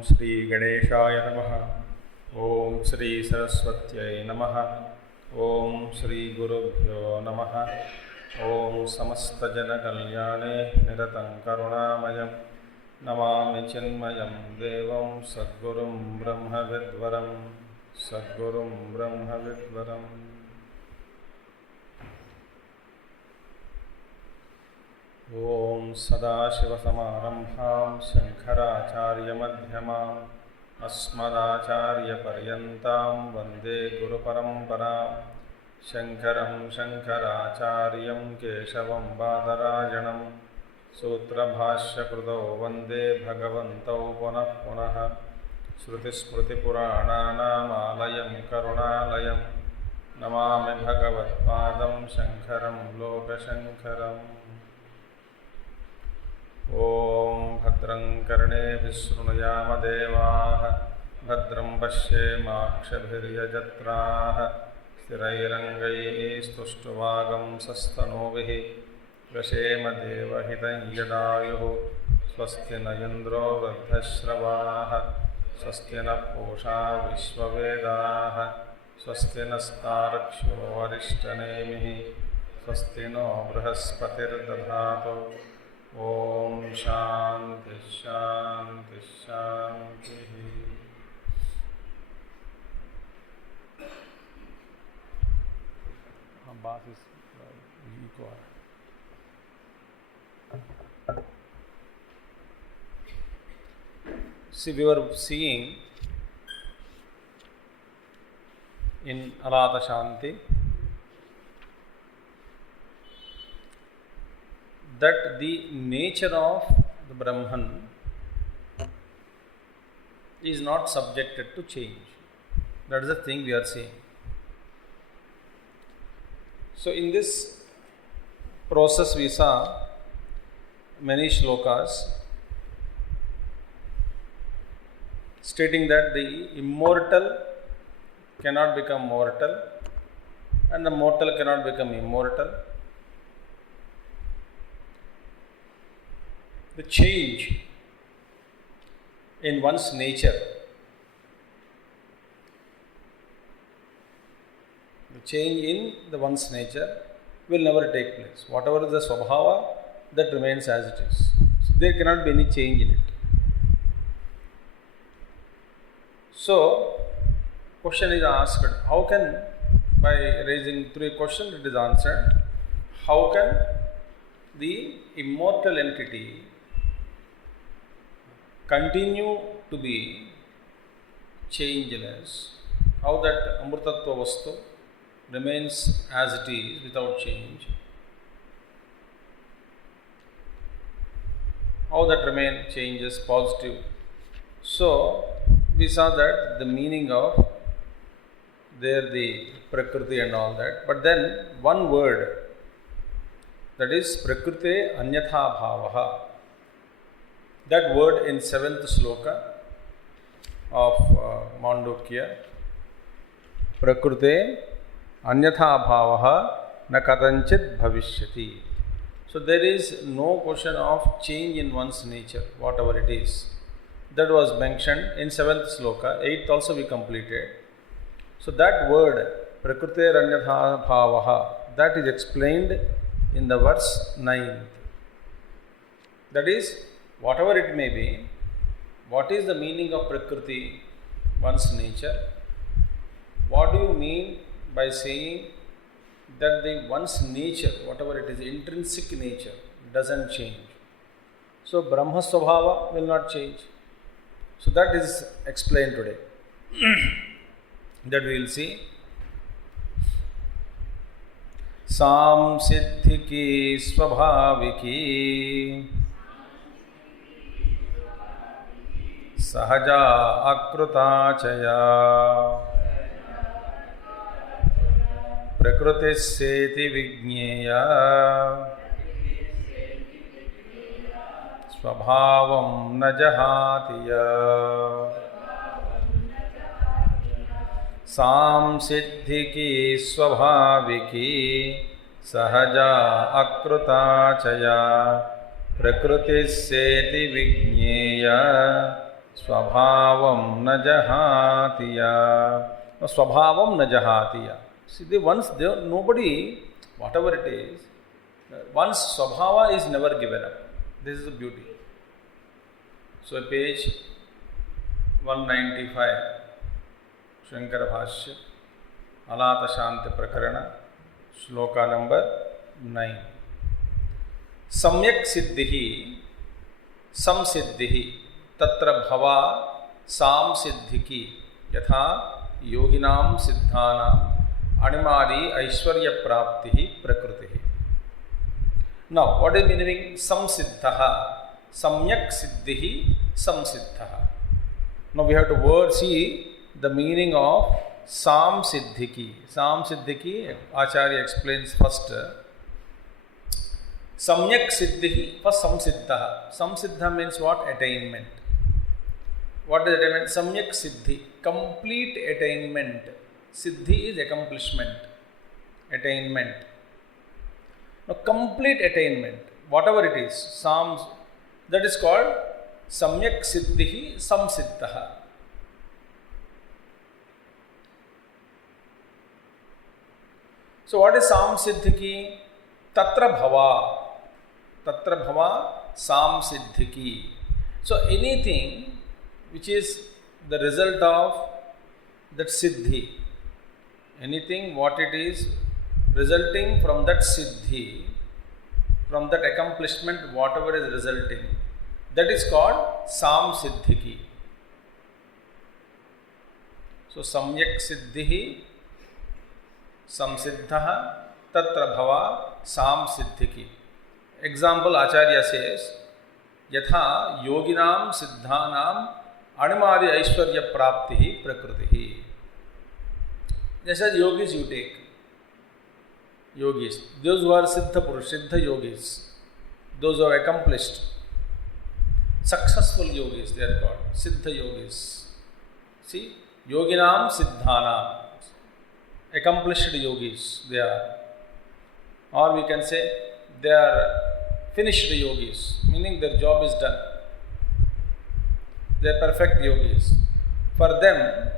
श्री गणेशाय नमः। ओम श्री सरस्वत्यै नमः। ओम श्री गुरुभ्यो नमः। ओम समस्तजनकल्याणे निरतं करुणामयं नमामि चिन्मयं देवं सद्गुरुं ब्रह्मविद्वरं सद्गुरुं ब्रह्मविद्वरम्। ओम सदाशिवसमारम्भां शङ्कराचार्यमध्यमाम् अस्मदाचार्यपर्यन्तां वन्दे गुरुपरम्परां। शङ्करं शङ्कराचार्यं केशवं बादरायणं सूत्रभाष्यकृतौ वन्दे भगवन्तौ पुनः पुनः। श्रुतिस्मृतिपुराणानामालयं करुणालयं नमामि भगवत्पादं शङ्करं लोकशङ्करम्। ओम भद्रं कर्णेभिः शृणुयामदेवाः भद्रं पश्येमाक्षभिर्यजत्राः स्थिरैरङ्गैस्तुष्टुवागंसस्तनूभिः व्यशेम देवहितं यदायुः। स्वस्ति न इन्द्रो वृद्धश्रवाः स्वस्ति नः पूषा विश्ववेदाः स्वस्ति नस्तार्क्ष्यो वरिष्ठनेमिः स्वस्ति नो बृहस्पतिर्दधातु। ओम शांति शांति शांति। Bass is equal. See, we were seeing in Alātaśānti that the nature of the Brahman is not subjected to change. That is the thing we are seeing. So in this process we saw many shlokas stating that the immortal cannot become mortal and the mortal cannot become immortal. The change in one's nature, the change in one's nature will never take place. Whatever is the swabhava, that remains as it is. So there cannot be any change in it. So question is asked, how can, by raising three questions it is answered, how can the immortal entity continue to be changeless? How that amrutattva vastu remains as it is without change? How that changes positive? So we saw that the meaning of there the prakriti and all that, but then one word, that is prakrite anyatha bhavaha. That word in 7th Śloka of Māṇḍukya, prakrite anyatha bhavaha na katanchit bhavishyati. So there is no question of change in one's nature, whatever it is. That was mentioned in 7th Śloka, 8th also we completed. So that word prakrite anyatha bhavaha, that is explained in the verse 9th. That is, whatever it may be, what is the meaning of prakriti, one's nature? What do you mean by saying that the one's nature, whatever it is, intrinsic nature, doesn't change? So Brahma Swabhava will not change. So that is explained today. That we will see. सांसिद्धिकी स्वभाविकी सहजा अकृता चया प्रकृतिस्सेति विज्ञेया स्वभावं न जहाति यः। सांसिद्धिकी स्वभाविकी सहजा अकृता चया प्रकृतिस्सेति विज्ञेया स्वभावं न जहाति यः। स्वभावं न जहाति यः. See, once there, nobody, whatever it is, once swabhava is never given up. This is the beauty. So, page 195, Shankara Bhāṣya, Alātaśānti Prakaraṇa, Śloka number 9. Samyak siddhihi, samsiddhihi, tatra bhava samsiddhiki, yatha yoginam siddhanam animadi aishwarya praptihi prakritihi. Now, what is meaning samsiddhaha? Samyak siddhihi samsiddhaha. Now, we have to see the meaning of samsiddhiki. Samsiddhiki, Acharya explains first. Samyak siddhihi, first samsiddhaha. Samsiddha means what? Attainment. What is attainment? Samyak siddhi, complete attainment. Siddhi is accomplishment, attainment. Now, complete attainment, whatever it is, that is called samyak siddhihi samsiddhaha. So, what is samsiddhiki? Tatra bhava samsiddhiki. So, anything which is the result of that siddhi, anything what it is resulting from that siddhi, from that accomplishment, whatever is resulting, that is called samsiddhiki. So, samyak siddhihi samsiddhaha tatra bhava samsiddhiki. Example, Acharya says, yatha yoginam siddhanam animadi aishwarya praptihi prakritihi. Just as yogis you take, yogis, those who are siddha purush, siddha yogis, those who have accomplished, successful yogis, they are called siddha yogis. See, yoginam siddhanam, accomplished yogis they are, or we can say they are finished yogis, meaning their job is done. They are perfect yogis. For them,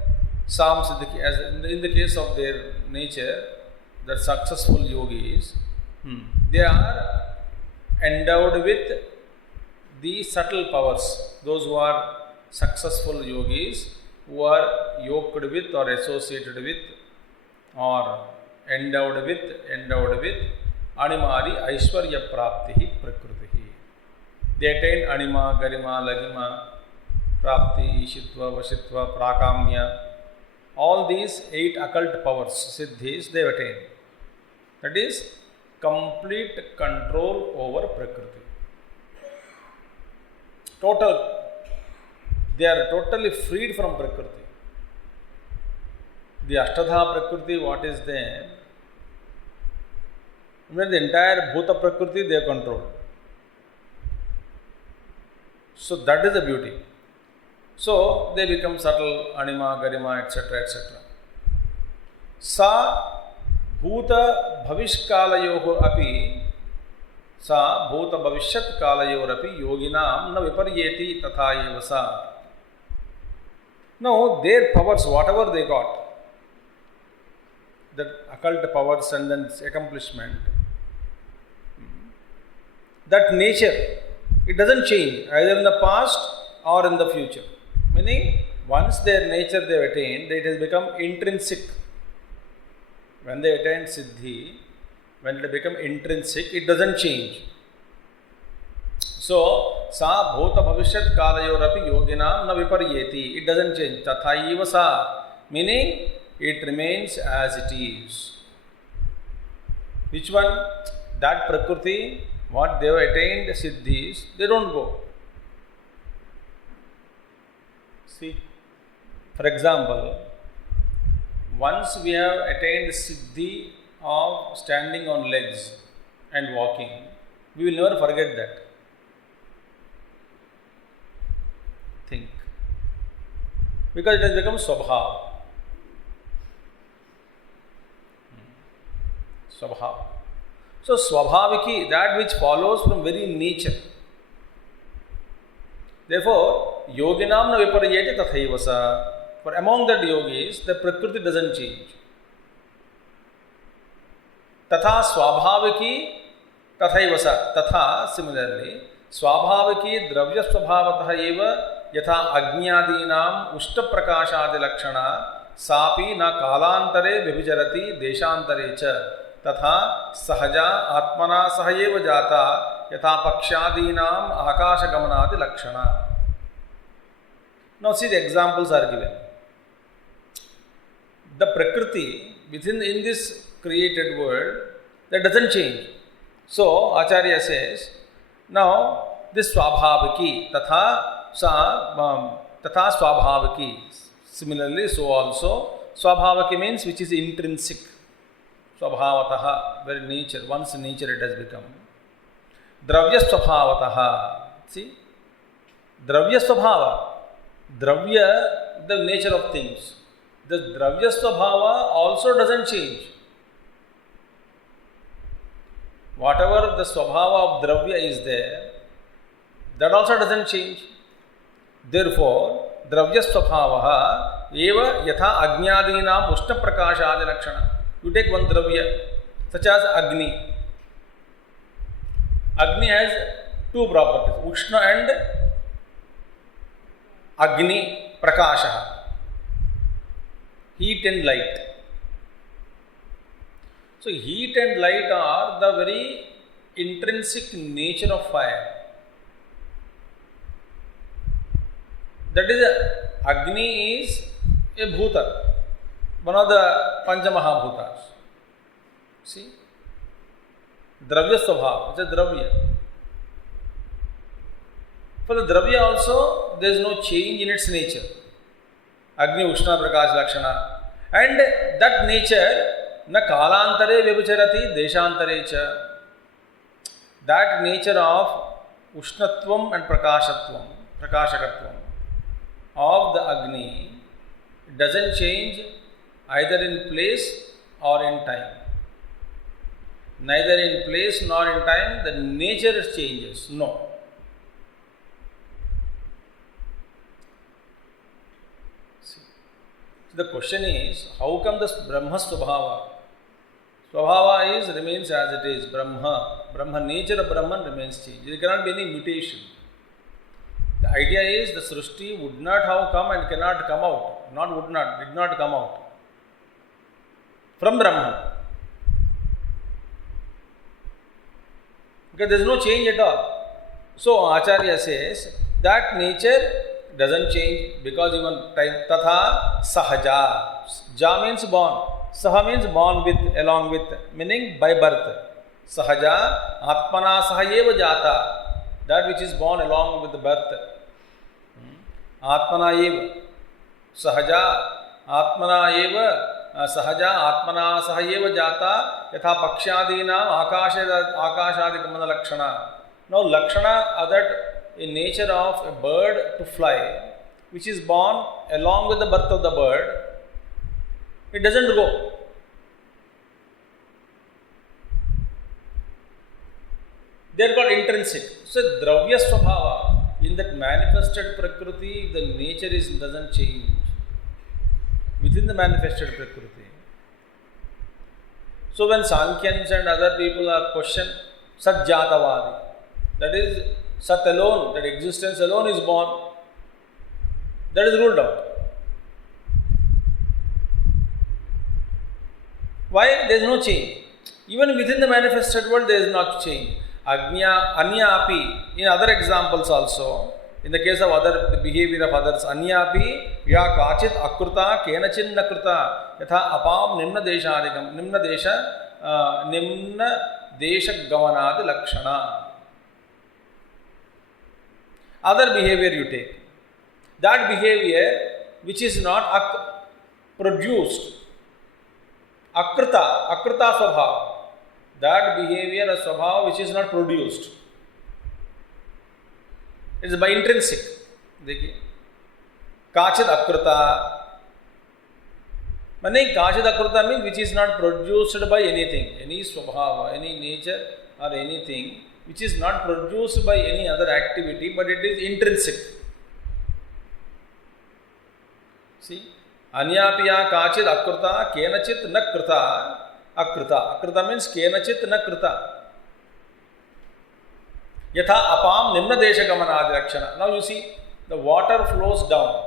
samsiddhiki, as in the case of their nature, the successful yogis, they are endowed with the subtle powers. Those who are successful yogis, who are yoked with or associated with or endowed with animadi aishwarya praptihi prakritihi. They attain anima, garima, lagima, prapti, ishitva, vashitva, prakamya. All these 8 occult powers, siddhis, they attain. That is complete control over prakriti. They are totally freed from prakriti. The Ashtadha prakriti, what is there? When the entire bhuta prakriti, they are controlled. So that is the beauty. So they become subtle, anima, garima, etc., etc. Sa bhuta bhavishkalayoho api, sa bhuta bhavishyat kalayorapi yoginam na viparyeti tatha eva sa. Now their powers, whatever they got, the occult powers and then accomplishment, that nature, it doesn't change either in the past or in the future. Meaning, once their nature they have attained, it has become intrinsic. When they attain siddhi, when they become intrinsic, it doesn't change. So, sa bhuta bhavishyat kalayorapi yoginam na viparyeti. It doesn't change. Tathaiva sa. Meaning, it remains as it is. Which one? That Prakriti, what they have attained siddhis, they don't go. See, for example, once we have attained siddhi of standing on legs and walking, we will never forget that. Think. Because it has become swabhava. Swabhava. So, swabhaviki, that which follows from very nature. Therefore, yoginam na viparyeti tathaiva sa. For among the yogis, the prakriti doesn't change. Tatha swabhaviki tathaiva sa. Tatha, similarly, swabhaviki dravya swabhavatah eva yatha agnyadinam ushta prakashadi lakshana sapi na kalantare vibhijarati desantare cha. तथा सहजा आत्मना सहयेव जाता यथा पक्षादीनाम आकाशगमनादि लक्षणा. Now see, the examples are given. The prakriti in this created world, that doesn't change. So Acharya says, now this swabhaviki tatha swabhaviki. Similarly, so also swabhaviki means which is intrinsic. Swabhavataha, very nature, once nature it has become. Dravya swabhavataha. See? Dravya swabhava. Dravya, the nature of things. The dravya swabhava also doesn't change. Whatever the swabhava of dravya is there, that also doesn't change. Therefore, dravya swabhavaha eva yatha agnyadinam ushna prakashadi lakshana. You take one dravya, such as Agni. Agni has two properties, Ushna and Agni Prakasha. Heat and light. So, heat and light are the very intrinsic nature of fire. That is, Agni is a bhuta. One of the Panchamahabhutas. See? Dravya Swabhava, it's a Dravya. For the Dravya also, there is no change in its nature. Agni Ushna Prakash Lakshana. And that nature, na kalantare vibhacharati deshantare cha. That nature of Ushnatvam and Prakashatvam, Prakashakatvam of the Agni doesn't change either in place or in time. Neither in place nor in time the nature changes. No. See. So the question is, how come this Brahma Swabhava? Swabhava remains as it is, Brahma. Brahma, nature of Brahman remains changed. There cannot be any mutation. The idea is the Srishti would not have come and cannot come out. Not would not, did not come out from Brahman. Because there is no change at all. So Acharya says that nature doesn't change because even time. Tatha sahaja. Ja means born. Saha means born with, along with, meaning by birth. Sahaja atmana sahayeva jata. That which is born along with the birth. Atmana eva. Sahaja atmana eva. Sahaja atmana sahayeva jata yatha pakshadinam akashadi kamana lakshana. Now lakshana are that a nature of a bird to fly, which is born along with the birth of the bird. It doesn't go. They are called intrinsic. So dravya swabhava, in that manifested prakriti, the nature doesn't change. Within the manifested prakriti. So when Sankhyans and other people are questioned, Sat Jatavadi, that is Sat alone, that existence alone is born, that is ruled out. Why? There is no change. Even within the manifested world, there is not change. Agnya, Anya api, in other examples also, in the case of the behavior of others, Anyapi, ya kachit akruta kenachin nakruta, yatha apam nimna desha nimna deshagamanaadi lakshana. Other behavior you take. That behavior which is not produced, akrita swabhava. That behavior or swabhava which is not produced. It is by intrinsic. देखिए काचिद akrita. Meaning काचिद akrita means which is not produced by anything, any swabhava, any nature or anything which is not produced by any other activity, but it is intrinsic. See, anyapiya kachid akrita kenachit na krita. Akrita means kenachit na krita. Yatha apam nimna desha gamanadi lakshana. Now you see, the water flows down.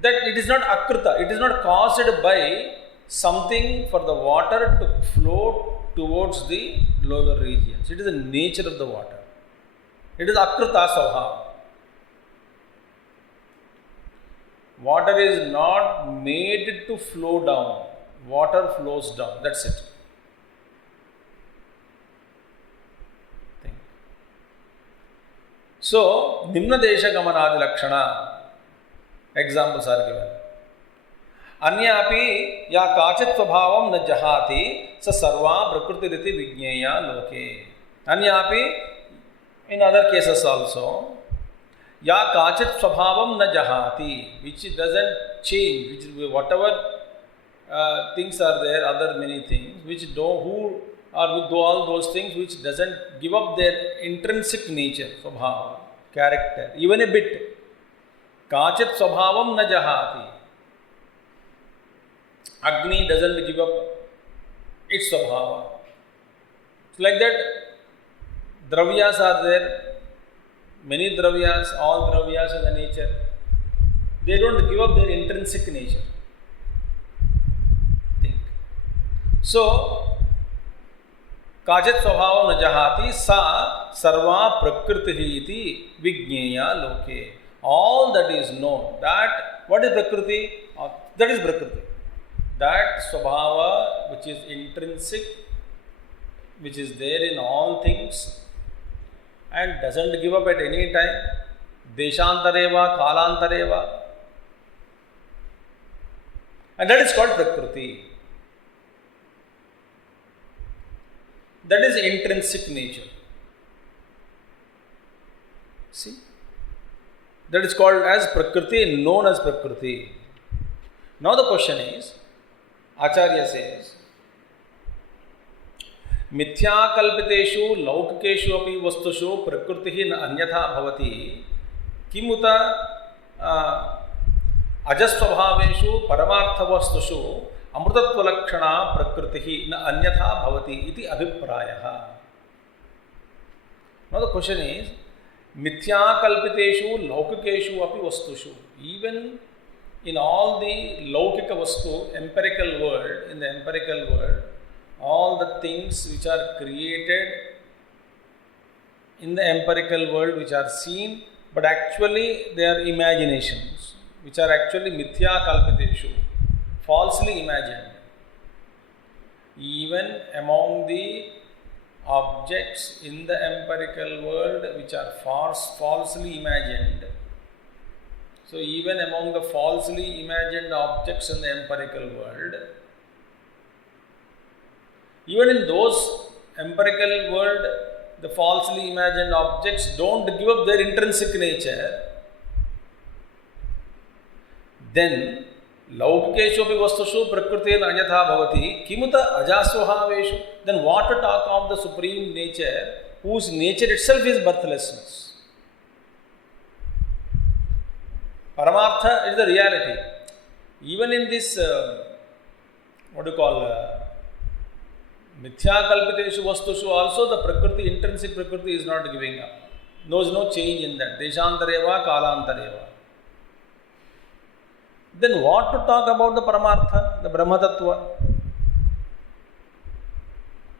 That it is not akrita, it is not caused by something for the water to flow towards the lower regions. It is the nature of the water. It is akrita svabhava. Water is not made to flow down. Water flows down. That's it. Think. So, nimna desha gamanadi lakshana. Examples are given. Anyapi ya kachit svabhavam na jahati sa sarva prakriti riti vijñeya loke. Anyapi, in other cases also, ya kachit svabhavam na jahati, which doesn't change, which whatever things are there, other many things, which do all those things which doesn't give up their intrinsic nature, svabhava, character, even a bit. Kachit svabhavam na jahati. Agni doesn't give up its svabhava. It's like that, dravyas are there, many dravyas, all dravyas in the nature. They don't give up their intrinsic nature. Think. So, kachit svabhavam na jahati sa sarva prakriti iti vijñeya loke. All that is known, that what is prakriti? That is prakriti. That svabhava which is intrinsic, which is there in all things and doesn't give up at any time, deshantareva, kalantareva, and that is called prakriti. That is intrinsic nature. See? That is called as prakriti, known as prakriti. Now the question is, Acharya says, मिथ्याकल्पितेषु लौकिकेषु अपि वस्तुषु प्रकृतिः न अन्यथा भवति किमुत अजस्वभावेषु परमार्थवस्तुषु अमृतत्वलक्षणा प्रकृतिः न अन्यथा भवति इति अभिप्रायः. Now the question is, मिथ्याकल्पितेषु लौकिकेषु अपि वस्तुषु, even in all the laukika vastu, empirical world, in the empirical world, all the things which are created in the empirical world which are seen, but actually they are imaginations, which are actually mithya kalpiteshu, falsely imagined. Even among the objects in the empirical world which are falsely imagined, so even among the falsely imagined objects in the empirical world, even in those empirical world, the falsely imagined objects don't give up their intrinsic nature, then laukikeshu api vastushu prakriteena anyatha bhavati kimuta ajasvabhaveshu, then what to talk of the supreme nature whose nature itself is birthlessness? Paramartha is the reality. Even in this, mithya kalpiteshu vastushu also the prakriti, intrinsic prakriti is not giving up. There is no change in that. Deshantareva, kalantareva. Then what to talk about the Paramartha, the Brahma Tattva?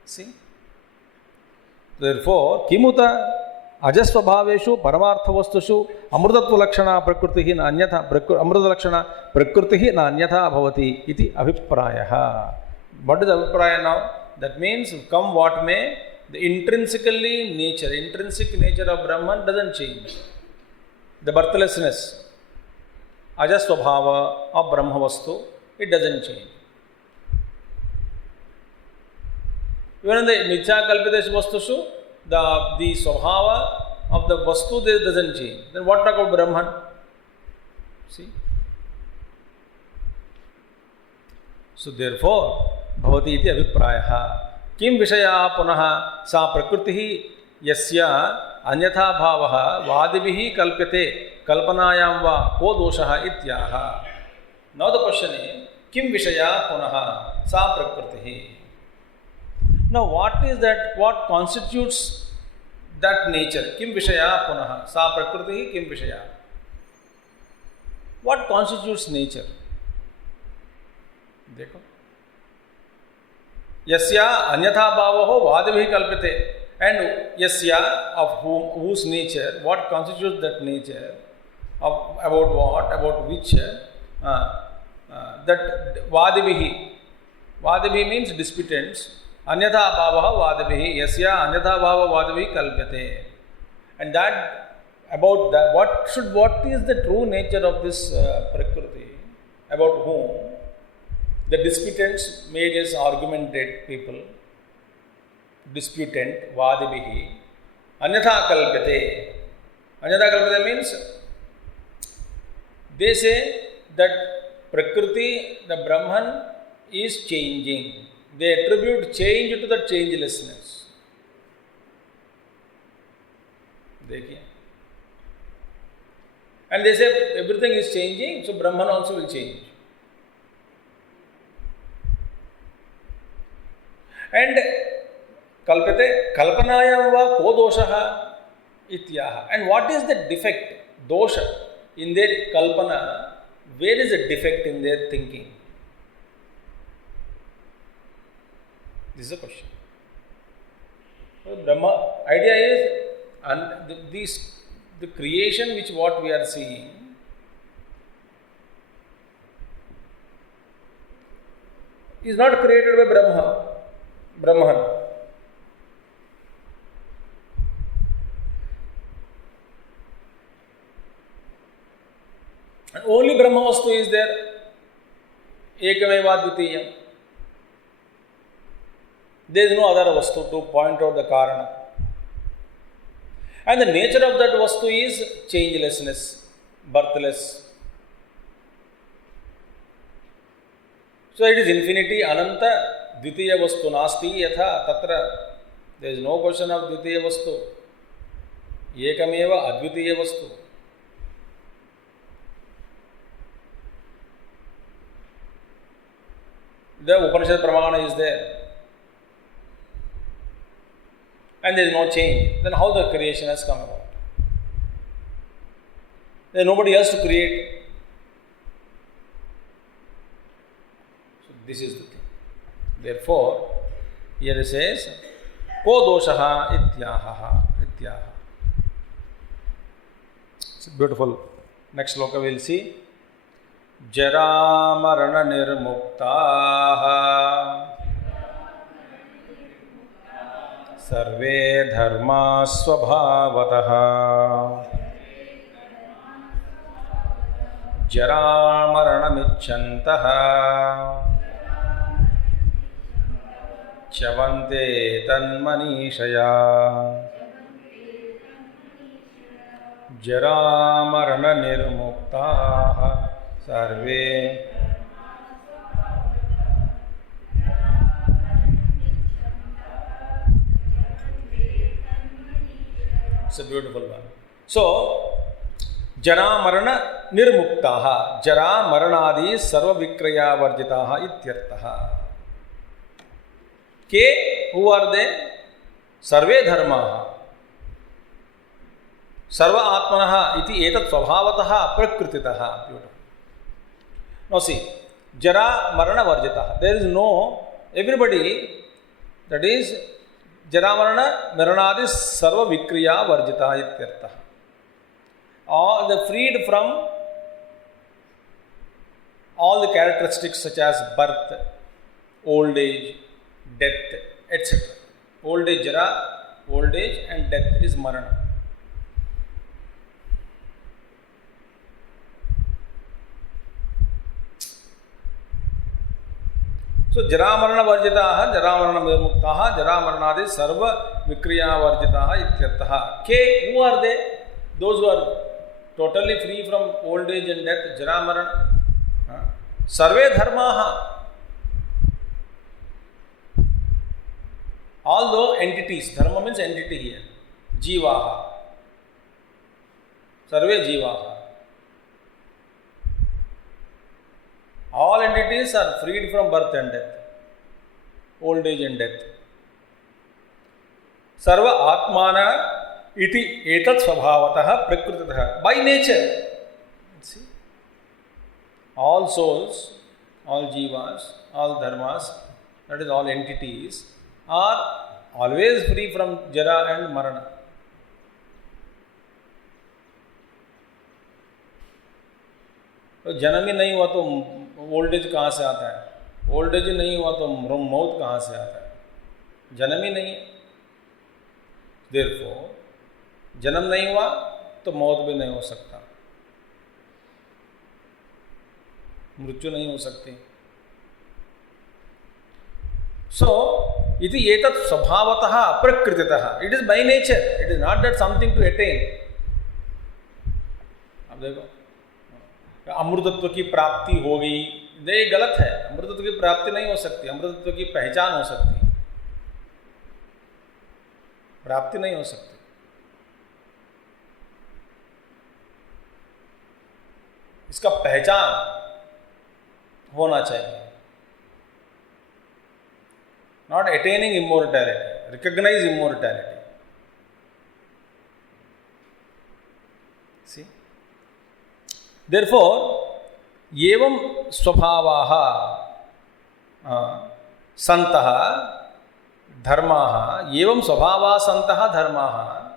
See? Therefore, kimuta ajasvabhaveshu paramarthavastushu amrutatvalakshana prakritihi na anyatha amrutalakshana prakritihi na anyatha bhavati iti abhiprayaha. What is Abhipraya now? That means, come what may, the intrinsic nature of Brahman doesn't change. The birthlessness, Ajasvabhava of Brahma Vastu, it doesn't change. Even in the Mithya Kalpitesh Vastushu, the Swabhava of the Vastu doesn't change. Then what talk about Brahman? See? So therefore, Bhavati iti Abhiprayaha. Kim Vishaya Punaha Sa Prakritihi Yasya Anyatha Bhavaha Vadibihi Kalpyate Kalpanayam Va Ko Doshaha Ityaha. Now the question is, Kim Vishaya Punaha Sa Prakritihi. Now what is that? What constitutes that nature? Kim Vishaya Punaha Sa Prakritihi Kim Vishaya. What constitutes nature? देखो यस्या अन्यथा भावो वादिभिः कल्प्यते and yasya of whose nature, what constitutes that nature, of about what, about which that vadibihi means disputants, anyatha bhava vadibihi, yasya anyatha bhava vadibihi kalpyate. And that about that, what is the true nature of this prakriti, about whom the disputants made as argumented people, disputant, vadibihi, anyatha kalpyate. Anyatha kalpyate means they say that Prakriti, the Brahman, is changing. They attribute change to the changelessness. And they say everything is changing, so Brahman also will change. And kalpate, kalpanayam va ko doshaha ityaha. And what is the defect, dosha, in their kalpana? Where is the defect in their thinking? This is a question. So Brahma, idea is, the creation which what we are seeing is not created by Brahman. And only Brahma Vastu is there. Ekameva Advitiyam. There is no other Vastu to point out the Karana. And the nature of that Vastu is changelessness, birthless. So it is infinity, Ananta, Dvitiya Vastu Nasti Yatha Tatra. There is no question of Dvitiya Vastu. Ekameva Advitiya Vastu. The Upaniṣad Pramana is there. And there is no change. Then how the creation has come about? There is nobody else to create. So this is the thing. Therefore, here it says, Ko doshaha ityaha. It's beautiful. Next sloka we will see. Jara marana nirmuktaha sarve dharma svabhavataha jara marana michantaha chavante tanmanishaya jara marana nirmuktaha sarve. It's a beautiful one. So, jara marana nirmuktaha, jara maranadi sarva vikraya varjitaha ityartaha. Ke, who are they? Sarve dharmaha. Sarva atmanaha iti etat svabhavataha prakrititaha. Beautiful. Now see, jara marana varjitaha. There is no, everybody, that is, jara marana maranadi sarva vikriya varjitaha ityartaha. All the freed from all the characteristics such as birth, old age, death, etc. Old age jara, old age and death is marana. So jara marana varjitaha, jara marana virmuktaha, jara maranadi sarva vikriya varjitaha ityarthaha. Who are they? Those who are totally free from old age and death, jara marana. Sarve dharmaha. Although entities, dharma means entity here. Jivaha. Sarve jivaha. All entities are freed from birth and death, old age and death. Sarva atmana iti etat svabhavataha prakritataha. By nature. See? All souls, all jivas, all dharmas, that is all entities, are always free from jara and marana. तो जन्म ही नहीं हुआ तो old age कहाँ से आता है? Old age नहीं हुआ तो मौत कहाँ से आता है? जन्म ही नहीं है. देयरफॉर जन्म नहीं हुआ तो मौत भी नहीं हो सकता, मृत्यु नहीं हो सकती. सो इति एतत् स्वभावतः अप्रकृतितः. It is by nature. It is not that something to attain. अब देखो, अमृतत्व की प्राप्ति हो गई, ये गलत है. अमृतत्व की प्राप्ति नहीं हो सकती. अमृतत्व की पहचान हो सकती है, प्राप्ति नहीं हो सकती. इसका पहचान होना चाहिए. Not attaining immortality, recognize immortality. See? Therefore, evam swabhavaha santaha dharmaha, evam swabhavaha santaha dharmaha.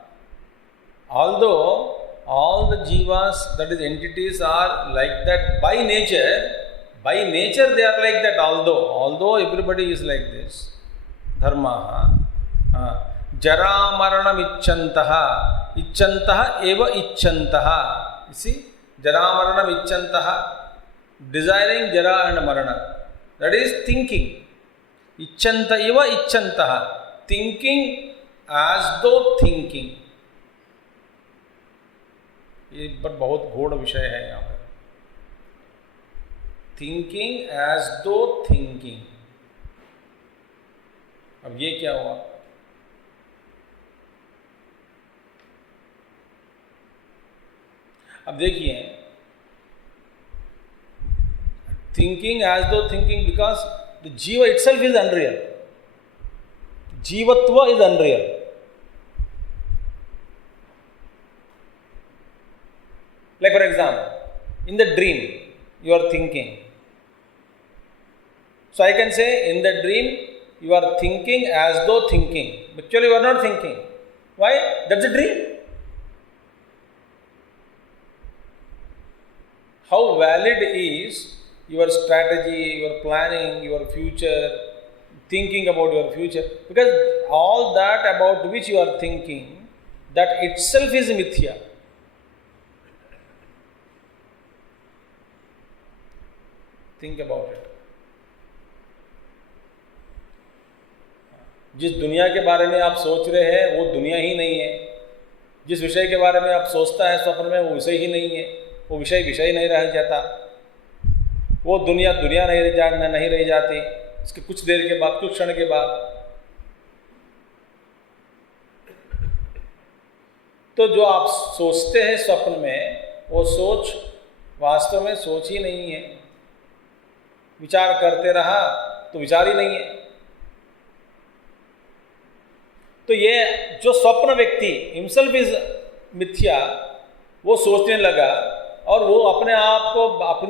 Although all the jivas, that is entities, are like that by nature they are like that. Although everybody is like this, dharmaha jara maranam ichantaha eva ichantaha. You see, jara maranam ichantaha, desiring jara and marana, that is thinking. Ichanta eva ichantaha, thinking as though thinking. ये पर बहुत गूढ़ विषय है यहाँ पर. Thinking as though thinking. अब ये क्या हुआ? अब देखिए, thinking as though thinking, because the jiva itself is unreal. Jivatva is unreal. Like for example, in the dream you are thinking. So I can say, in the dream you are thinking as though thinking. Actually you are not thinking. Why? That's a dream. How valid is your strategy, your planning, your future, thinking about your future? Because all that about which you are thinking, that itself is mithya. Think about it. जिस दुनिया के बारे में आप सोच रहे हैं वो दुनिया ही नहीं है. जिस विषय के बारे में आप सोचता है स्वप्न में, वो विषय ही नहीं है. वो विषय नहीं रह जाता. वो दुनिया नहीं रह जाती. इसके कुछ देर के बाद, कुछ क्षण के बाद. तो जो आप सोचते हैं स्वप्न में, वो सोच वास्तव में सोच ही नहीं है. विचार करते रहा तो विचार ही नहीं है. तो ये जो स्वप्न व्यक्ति हिमसेल्फ इज मिथ्या, वो सोचने लगा और वो अपने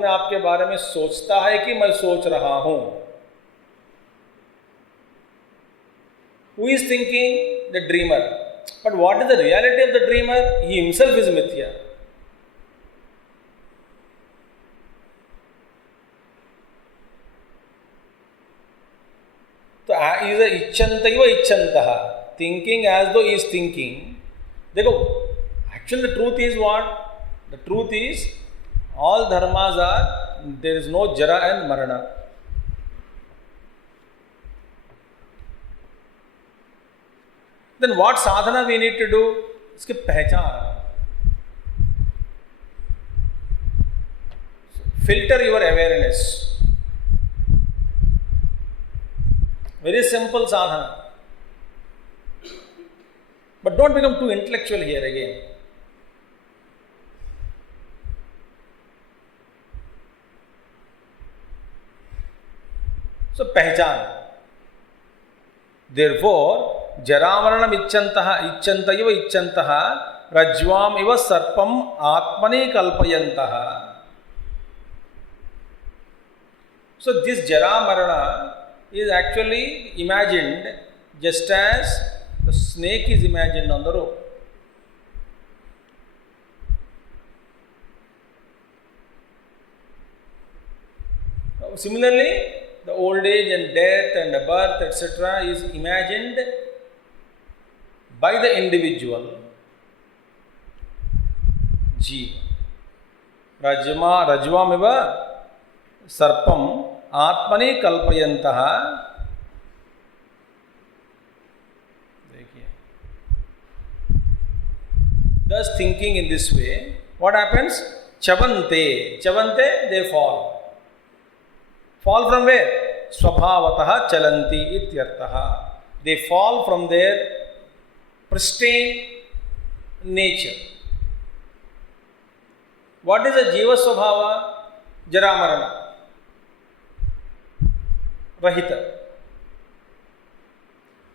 आप के बारे में सोचता है कि मैं सोच रहा हूं. Who is thinking? The dreamer. But what is the reality of the dreamer? He himself is mithya. is a ichchantaiva ichchantaha, thinking as though he is thinking. Actually the truth is what? The truth is all dharmas are, there is no jara and marana. Then what sadhana we need to do? इसकी पहचान. Filter your awareness. Very simple sadhana. But don't become too intellectual here again. So, pehchan. Therefore, jaramarana ichchantayiva ichchantaha rajvam iva sarpam atmani kalpayantaha. So, this jaramarana is actually imagined just as the snake is imagined on the rope. Similarly, the old age and death and the birth, etc., is imagined by the individual. Jiva. Rajvamiva sarpam atmani kalpayantaha. Thus, thinking in this way, what happens? Chavante. Chavante, they fall. Fall from where? Swabhavataha chalanti ityartaha. They fall from their pristine nature. What is a jiva swabhava? Jaramarana. Rahita.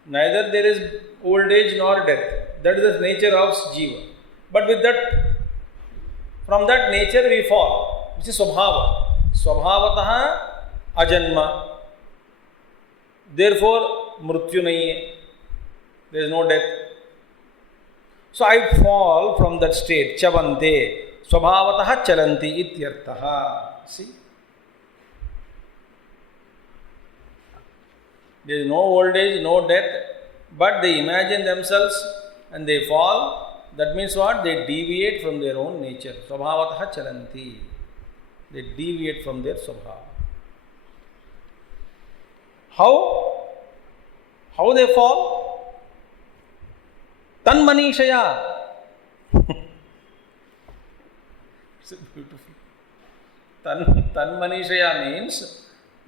Neither there is old age nor death. That is the nature of jiva. But with that, from that nature we fall, which is swabhava. Swabhavataha ajanma. Therefore, mrityu nahi hai. There is no death. So I fall from that state. Chavante. Swabhavataha chalanti ityartaha. See? There is no old age, no death, but they imagine themselves and they fall. That means what? They deviate from their own nature. Swabhavataha chalanti. They deviate from their swabhava. How they fall? Tan manishaya. It's beautiful. Tan manishaya means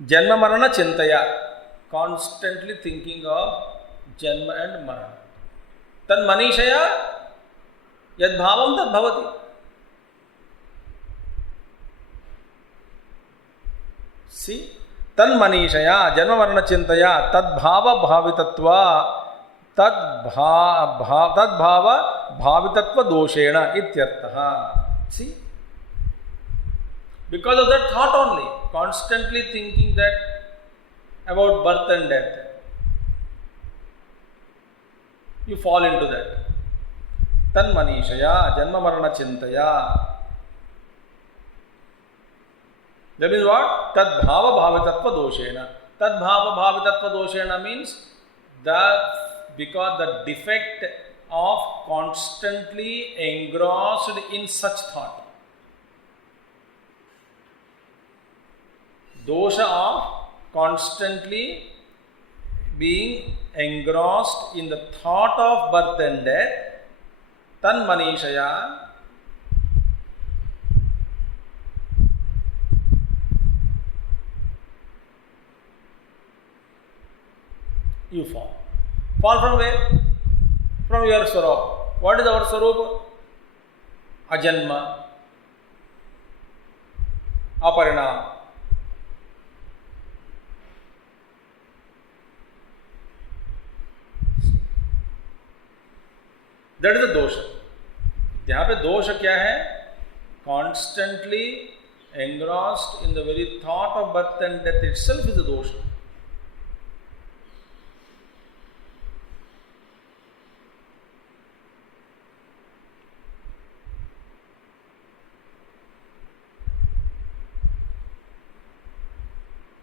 janma marana chintaya. Constantly thinking of janma and marana. Tan manishaya yad bhavam tad bhavati. See? Tan manishaya janma marana chintaya tad bhava bhavitatva tad bhava bhavitatva doshena ityartaha. See? Because of that thought only, constantly thinking that about birth and death, you fall into that. Tan manishaya janma marana chintaya. That means what? Tad bhava bhavitatva doshena. Tad bhava bhavitatva doshena means because the defect of constantly engrossed in such thought. Dosha of constantly being engrossed in the thought of birth and death. Tan manishaya. You fall. Fall from where? From your swarup. What is our swarup? Ajanma, aparinama. That is the dosha. यहाँ पे दोष क्या है? Constantly engrossed in the very thought of birth and death itself is a dosha.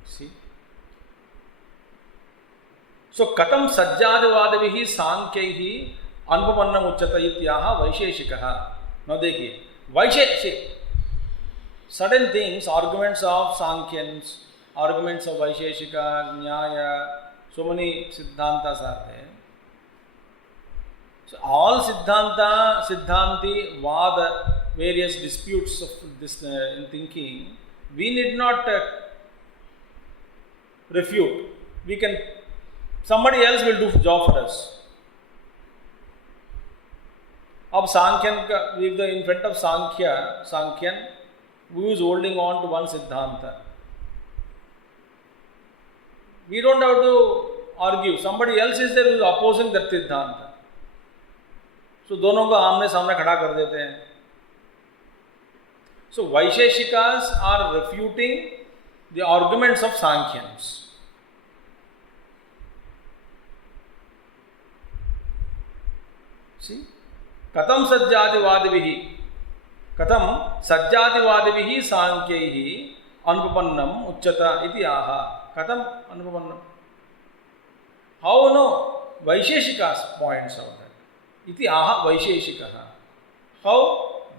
See? So, katam sajjadivadavihi sankhyahi anupannam uchata ityaha vaisheshikaha. Now, dekhiye, certain things, arguments of Sankhyans, arguments of Vaisheshika, Nyaya, so many Siddhantas are there. So all Siddhanti, Vada, various disputes of this in thinking, we need not refute. Somebody else will do the job for us. Ab Sankhyan, in front of Sankhyan, who is holding on to one Siddhanta. We don't have to argue. Somebody else is there who is opposing that Siddhanta. So, दोनों को आमने सामने खड़ा कर देते हैं. So, Vaisheshikas are refuting the arguments of Sankhyans. See? Katam sajjativadevihi sankhyahi anupannam uchchata iti aha. Katam anupannam. How no? Vaisheshikas points out that. Iti aha vaisheshikaha. How?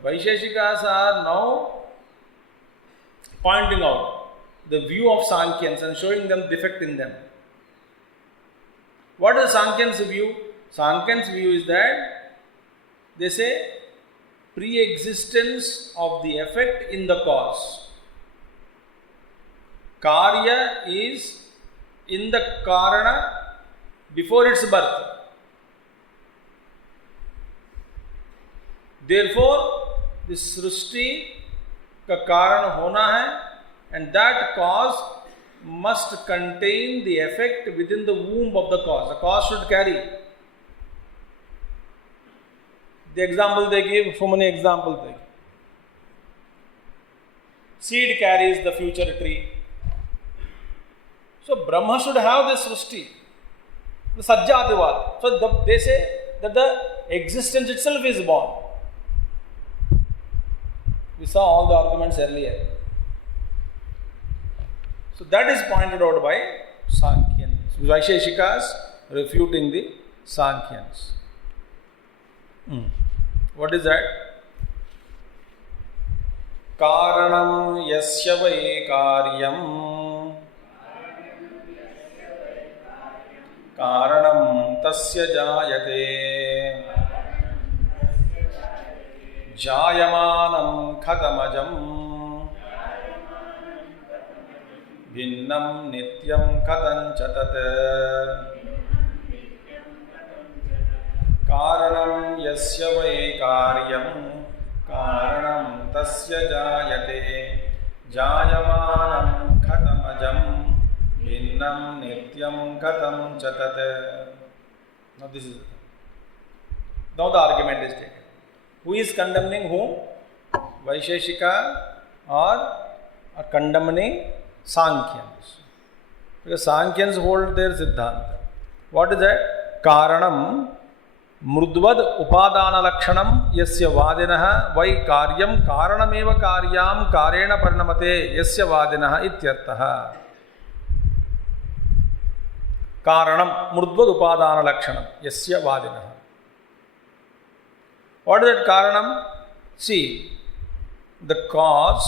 Vaisheshikas are now pointing out the view of Sankhyans and showing them defect in them. What is Sankhyan's view? Sankhyan's view is that they say pre-existence of the effect in the cause. Karya is in the Karana before its birth. Therefore, this Srishti ka Karan hona hai, and that cause must contain the effect within the womb of the cause. The cause should carry. The example they give, so many examples they give. Seed carries the future tree. So Brahma should have this Srishti, the Sajjativad. So they say that the existence itself is born. We saw all the arguments earlier. So that is pointed out by Sankhyans. Vaisheshikas refuting the Sankhyans. What is that? Karanam yasya vai karyam Karanam tasya jayate Jayamanam khatamajam Bhinnam nityam katanchatat Karanam yasya vai karyam Karanam tasya jayate Jayamanam khatamajam Bhinnam nityam katam chatat. Now this is now the argument is taken. Who is condemning whom? Vaisheshika or condemning Sankhyans. Because Sankhyans hold their Siddhanta. What is that? Karanam mrudvad upadana lakshanam yasya vadinaha vai karyam karanameva karyam karena parnamate yasya vadinaha ityartaha. Karanam mrudvad upadana lakshanam yasya vadinaha. What is that Karanam? See, the cause,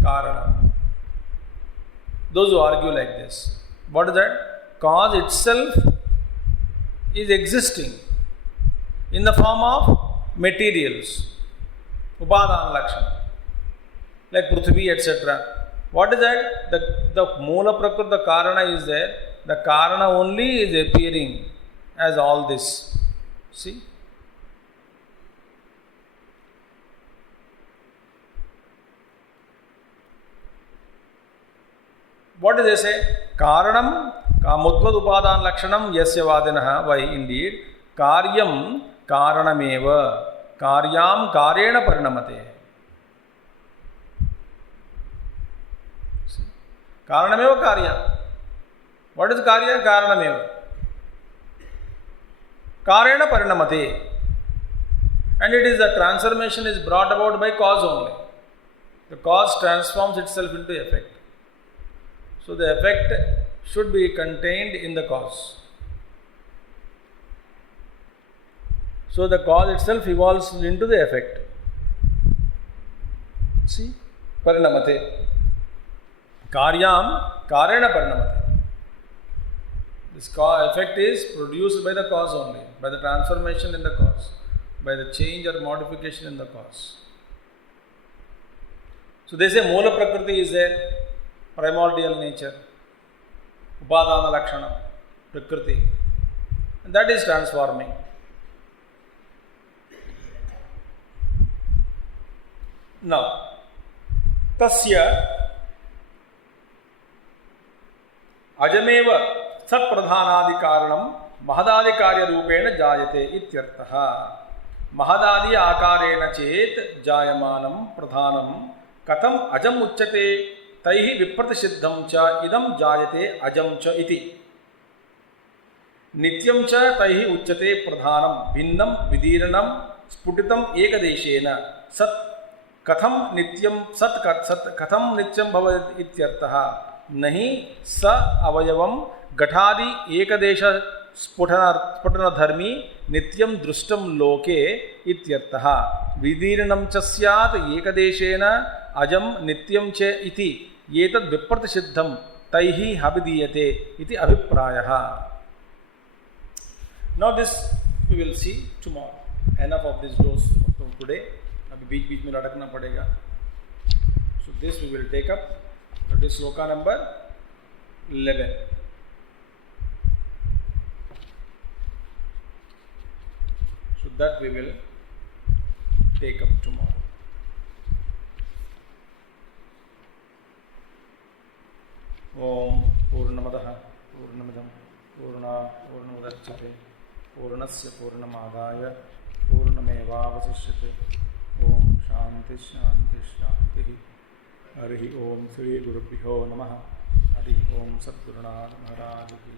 Karanam. Those who argue like this. What is that? Cause itself is existing in the form of materials. Upadana Lakshana. Like Prithvi, etc. What is that? The Moola Prakriti, the Karana is there. The Karana only is appearing as all this. See? What do they say? Karanam kamutvad upadan lakshanam yasya vadinaha. Why indeed? Karyam karanameva. Karyam karena parinamate. Karanameva karya. What is karya? Karanameva. Karena parinamate. And it is the transformation is brought about by cause only. The cause transforms itself into effect. So the effect should be contained in the cause. So the cause itself evolves into the effect. See? Parinamate. Karyam karena parinamate. This effect is produced by the cause only, by the transformation in the cause, by the change or modification in the cause. So they say Moola Prakriti is there, primordial nature, Upadana Lakshana, Prakriti, and that is transforming. Now, Tasya Ajameva Sat Pradhanadi Karanam Mahadadi Karya Rupena Jayate Ityartaha. Mahadadi Akarena Chet Jayamanam Pradhanam Katam Ajam Uchate Taihi Vipratishiddham Cha Idam Jayate Ajam Cha Iti. Nityam Cha Taihi Uchate Pradhanam Bhinnam Vidiranam Sputitam Ekadeshena Sat Katham Nityam Sat Katham Nityam Bhavad Ityartaha. Nahi Sa Avayavam Gathadi Ekadesha Sputana Dharmi Nityam Drustam Loke Ityartaha. Vidiranam Chasyat Ekadeshena Ajam Nityam Che Iti Yetad Vipratishiddham Taihi Habidiyate Iti Abhiprayaha. Now this we will see tomorrow. Enough of this dose from today. Abhi beech beech mein latakna padega. So this we will take up. That is Śloka number 11. So that we will take up tomorrow. Om Purnamadaha Purnamidam Purna Purnamudachyate Purnasya Purnamadaya Purnamevavasishyate. Om Shanti Shanti Shanti. Harihi Om Sri Gurubhyo Namaha. Harihi Om Satgurunāth Maharaj Ki